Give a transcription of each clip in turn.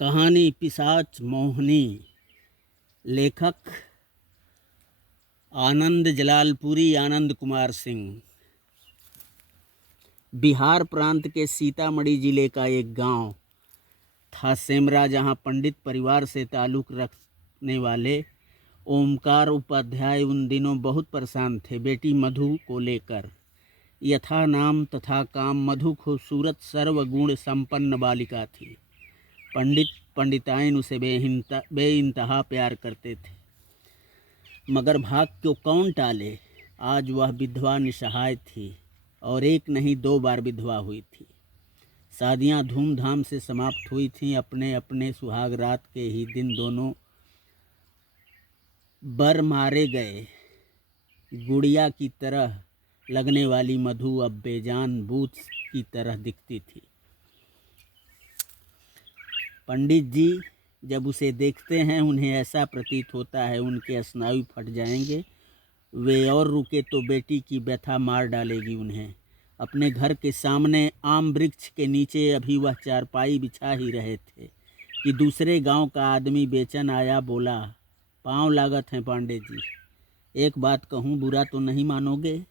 कहानी पिशाच मोहिनी। लेखक आनंद जलालपुरी आनंद कुमार सिंह। बिहार प्रांत के सीतामढ़ी जिले का एक गांव था सेमरा, जहां पंडित परिवार से ताल्लुक़ रखने वाले ओमकार उपाध्याय उन दिनों बहुत परेशान थे बेटी मधु को लेकर। यथा नाम तथा काम मधु खूबसूरत सर्वगुण संपन्न बालिका थी। पंडित पंडिताइन उसे बेइंतहा प्यार करते थे, मगर भाग को कौन टाले। आज वह विधवा निसहाय थी और एक नहीं दो बार विधवा हुई थी। शादियां धूमधाम से समाप्त हुई थीं। अपने अपने सुहाग रात के ही दिन दोनों बर मारे गए। गुड़िया की तरह लगने वाली मधु अब बेजान बूथ की तरह दिखती थी। पंडित जी जब उसे देखते हैं, उन्हें ऐसा प्रतीत होता है उनके स्नायु फट जाएंगे। वे और रुके तो बेटी की व्यथा मार डालेगी उन्हें। अपने घर के सामने आम वृक्ष के नीचे अभी वह चारपाई बिछा ही रहे थे कि दूसरे गांव का आदमी बेचन आया। बोला, पाँव लागत हैं पांडे जी, एक बात कहूँ, बुरा तो नहीं मानोगे?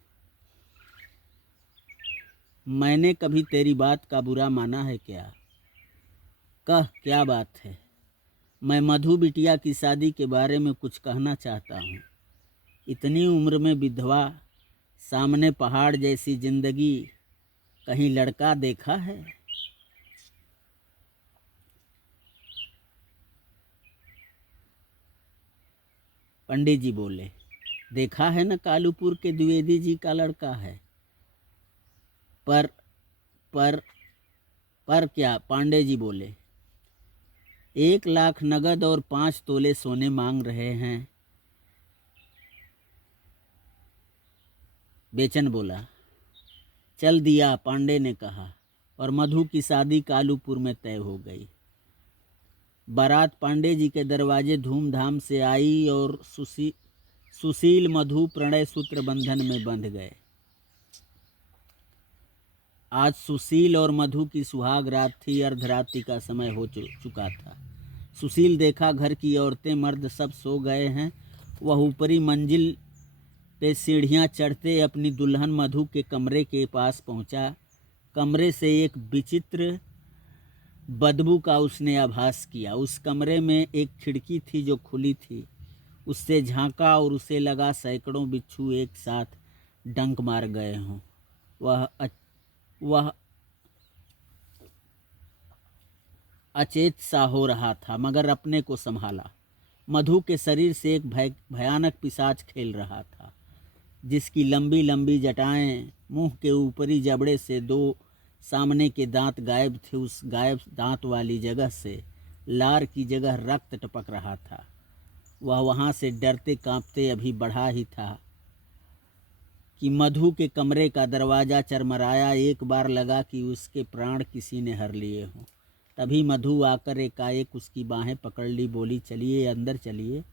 मैंने कभी तेरी बात का बुरा माना है क्या? कह, क्या बात है? मैं मधु बिटिया की शादी के बारे में कुछ कहना चाहता हूँ। इतनी उम्र में विधवा, सामने पहाड़ जैसी जिंदगी, कहीं लड़का देखा है? पंडित जी बोले, देखा है न, कालूपुर के द्विवेदी जी का लड़का है। पर पर पर क्या? पांडे जी बोले, 1 लाख नगद और 5 तोले सोने मांग रहे हैं। बेचन बोला, चल दिया, पांडे ने कहा, और मधु की शादी कालूपुर में तय हो गई। बारात पांडे जी के दरवाजे धूमधाम से आई और सुशील मधु प्रणय सूत्र बंधन में बंध गए। आज सुशील और मधु की सुहाग रात थी। अर्धरात्रि का समय हो चुका था। सुशील देखा घर की औरतें मर्द सब सो गए हैं। वह ऊपरी मंजिल पे सीढ़ियां चढ़ते अपनी दुल्हन मधु के कमरे के पास पहुंचा। कमरे से एक विचित्र बदबू का उसने आभास किया। उस कमरे में एक खिड़की थी जो खुली थी। उससे झांका और उसे लगा सैकड़ों बिच्छू एक साथ डंक मार गए हों। वह अचेत सा हो रहा था, मगर अपने को संभाला। मधु के शरीर से एक भयानक पिशाच खेल रहा था, जिसकी लंबी लंबी जटाएं, मुंह के ऊपरी जबड़े से 2 सामने के दांत गायब थे। उस गायब दांत वाली जगह से लार की जगह रक्त टपक रहा था। वह वहां से डरते कांपते अभी बढ़ा ही था कि मधु के कमरे का दरवाज़ा चरमराया। एक बार लगा कि उसके प्राण किसी ने हर लिए हों। तभी मधु आकर एकाएक उसकी बाहें पकड़ ली, बोली, चलिए, अंदर चलिए।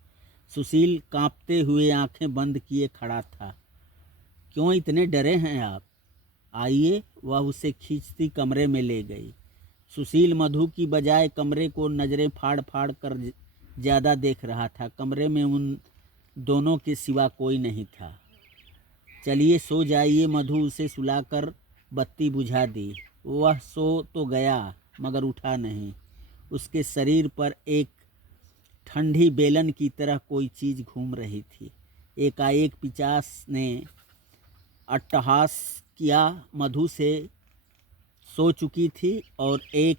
सुशील कांपते हुए आंखें बंद किए खड़ा था। क्यों इतने डरे हैं आप? आइए। वह उसे खींचती कमरे में ले गई। सुशील मधु की बजाय कमरे को नज़रें फाड़ फाड़ कर ज़्यादा देख रहा था। कमरे में उन दोनों के सिवा कोई नहीं था। चलिए सो जाइए। मधु उसे सुलाकर बत्ती बुझा दी। वह सो तो गया, मगर उठा नहीं। उसके शरीर पर एक ठंडी बेलन की तरह कोई चीज़ घूम रही थी। एकाएक पिशाच ने अट्टहास किया। मधु से सो चुकी थी और एक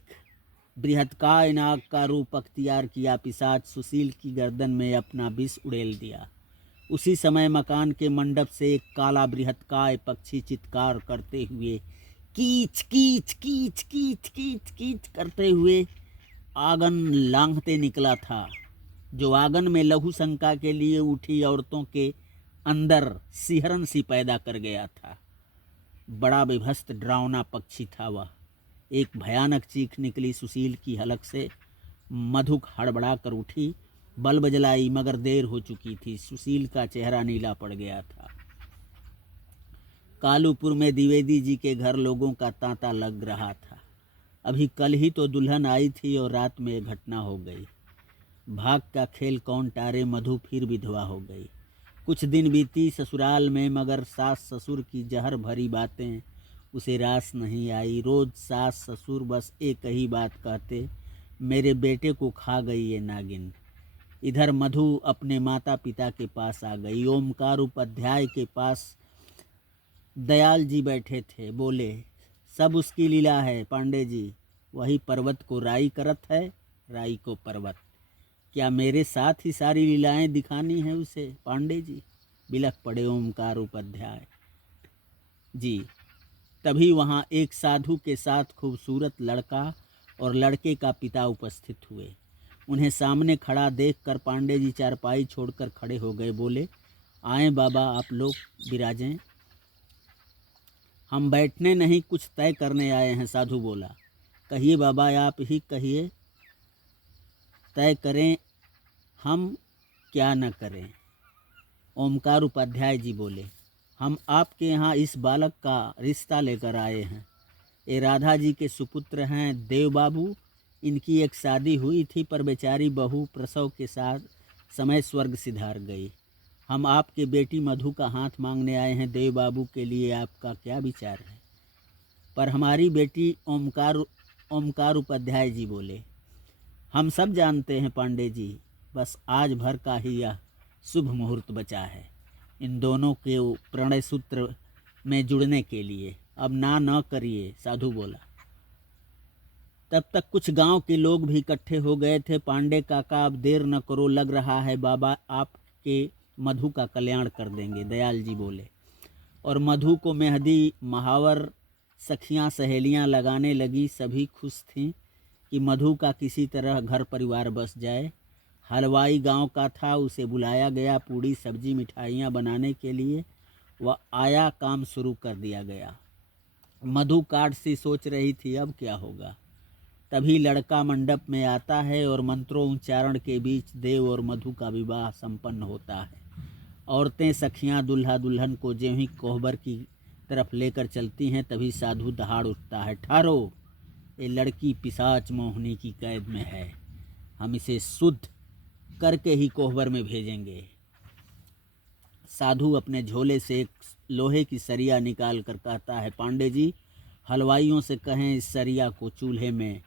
बृहत्काय नाग का रूप अख्तियार किया। पिशाच सुशील की गर्दन में अपना विष उड़ेल दिया। उसी समय मकान के मंडप से एक काला बृहत्काय पक्षी चित्कार करते हुए कीच कीच कीच कीच कीच कीच करते हुए आंगन लांघते निकला था, जो आंगन में लघु शंका के लिए उठी औरतों के अंदर सिहरन सी पैदा कर गया था। बड़ा विभत्स डरावना पक्षी था वह। एक भयानक चीख निकली सुशील की हलक से। मधु हड़बड़ा कर उठी, बल्ब जलाई, मगर देर हो चुकी थी। सुशील का चेहरा नीला पड़ गया था। कालूपुर में द्विवेदी जी के घर लोगों का तांता लग रहा था। अभी कल ही तो दुल्हन आई थी और रात में ये घटना हो गई। भाग का खेल कौन टारे, मधु फिर विधवा हो गई। कुछ दिन बीती ससुराल में, मगर सास ससुर की जहर भरी बातें उसे रास नहीं आई। रोज सास ससुर बस एक ही बात कहते, मेरे बेटे को खा गई ये नागिन। इधर मधु अपने माता पिता के पास आ गई। ओमकार उपाध्याय के पास दयाल जी बैठे थे। बोले, सब उसकी लीला है पांडे जी, वही पर्वत को राई करत है, राई को पर्वत। क्या मेरे साथ ही सारी लीलाएं दिखानी है उसे पांडे जी? बिलख पड़े ओमकार उपाध्याय जी। तभी वहाँ एक साधु के साथ खूबसूरत लड़का और लड़के का पिता उपस्थित हुए। उन्हें सामने खड़ा देखकर पांडे जी चारपाई छोड़कर खड़े हो गए। बोले, आए बाबा, आप लोग विराजें। हम बैठने नहीं, कुछ तय करने आए हैं। साधु बोला, कहिए बाबा, आप ही कहिए, तय करें हम क्या न करें। ओमकार उपाध्याय जी बोले, हम आपके यहाँ इस बालक का रिश्ता लेकर आए हैं। ये राधा जी के सुपुत्र हैं देव बाबू। इनकी एक शादी हुई थी, पर बेचारी बहू प्रसव के साथ समय स्वर्ग सिधार गई। हम आपके बेटी मधु का हाथ मांगने आए हैं। देव बाबू के लिए आपका क्या विचार है? पर हमारी बेटी ओमकार उपाध्याय जी बोले, हम सब जानते हैं पांडे जी, बस आज भर का ही यह शुभ मुहूर्त बचा है इन दोनों के प्रणय सूत्र में जुड़ने के लिए। अब ना न करिए। साधु बोला। तब तक कुछ गांव के लोग भी इकट्ठे हो गए थे। पांडे काका, अब देर न करो, लग रहा है बाबा आपके मधु का कल्याण कर देंगे। दयाल जी बोले। और मधु को मेहंदी महावर सखियां सहेलियां लगाने लगी। सभी खुश थीं कि मधु का किसी तरह घर परिवार बस जाए। हलवाई गांव का था, उसे बुलाया गया। पूड़ी सब्जी मिठाइयाँ बनाने के लिए वह आया। काम शुरू कर दिया गया। मधु काट सी सोच रही थी अब क्या होगा। तभी लड़का मंडप में आता है और मंत्रों उच्चारण के बीच देव और मधु का विवाह संपन्न होता है। औरतें सखियां दूल्हा दुल्हन को ज्यों ही कोहबर की तरफ लेकर चलती हैं, तभी साधु दहाड़ उठता है, ठहरो, ये लड़की पिशाच मोहिनी की कैद में है। हम इसे शुद्ध करके ही कोहबर में भेजेंगे। साधु अपने झोले से एक लोहे की सरिया निकाल कर कहता है, पांडे जी, हलवाइयों से कहें इस सरिया को चूल्हे में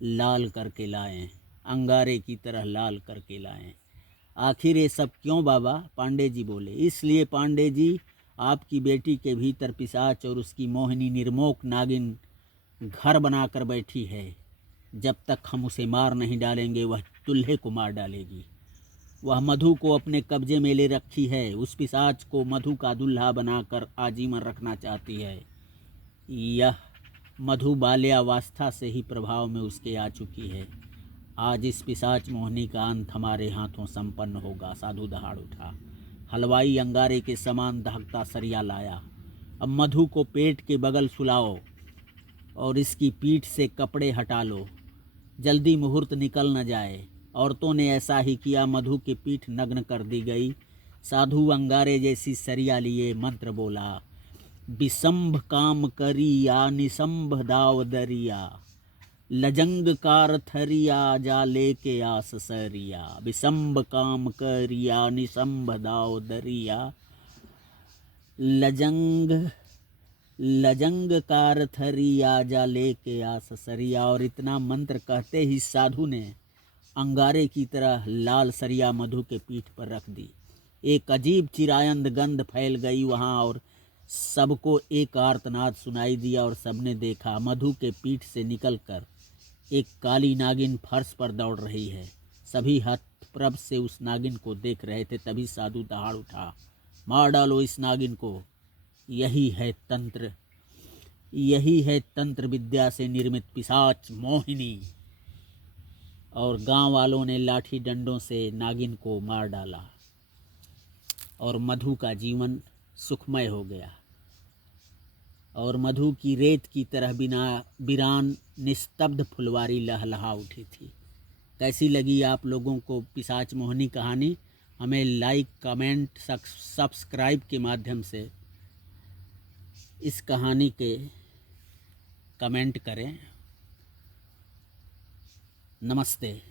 लाल करके लाएं, अंगारे की तरह लाल करके लाएं। आखिर ये सब क्यों बाबा? पांडे जी बोले, इसलिए पांडे जी, आपकी बेटी के भीतर पिशाच और उसकी मोहिनी निर्मोक नागिन घर बनाकर बैठी है। जब तक हम उसे मार नहीं डालेंगे, वह दूल्हे को मार डालेगी। वह मधु को अपने कब्जे में ले रखी है। उस पिशाच को मधु का दूल्हा बनाकर आजीवन रखना चाहती है। यह मधु बाल्यावस्था से ही प्रभाव में उसके आ चुकी है। आज इस पिशाच मोहिनी का अंत हमारे हाथों संपन्न होगा। साधु दहाड़ उठा। हलवाई अंगारे के समान दहकता सरिया लाया। अब मधु को पेट के बगल सुलाओ और इसकी पीठ से कपड़े हटा लो, जल्दी मुहूर्त निकल न जाए। औरतों ने ऐसा ही किया। मधु की पीठ नग्न कर दी गई। साधु अंगारे जैसी सरिया लिए मंत्र बोला, बिसंभ काम करिया निसंभ दाव दरिया, लजंग कार थरिया जा लेके आस सरिया। बिसंभ काम करिया निसंभ दाव दरिया, लजंग कार थरिया जा लेके आस सरिया। और इतना मंत्र कहते ही साधु ने अंगारे की तरह लाल सरिया मधु के पीठ पर रख दी। एक अजीब चिरायंद गंध फैल गई वहाँ और सबको एक आर्तनाद सुनाई दिया और सबने देखा मधु के पीठ से निकलकर एक काली नागिन फर्श पर दौड़ रही है। सभी हतप्रभ से उस नागिन को देख रहे थे। तभी साधु दहाड़ उठा, मार डालो इस नागिन को। यही है तंत्र विद्या से निर्मित पिशाच मोहिनी। और गांव वालों ने लाठी डंडों से नागिन को मार डाला और मधु का जीवन सुखमय हो गया। और मधु की रेत की तरह वीरान निस्तब्ध फुलवारी लहलहा उठी थी। कैसी लगी आप लोगों को पिशाच मोहिनी कहानी? हमें लाइक, कमेंट, सब्सक्राइब के माध्यम से इस कहानी के कमेंट करें। नमस्ते।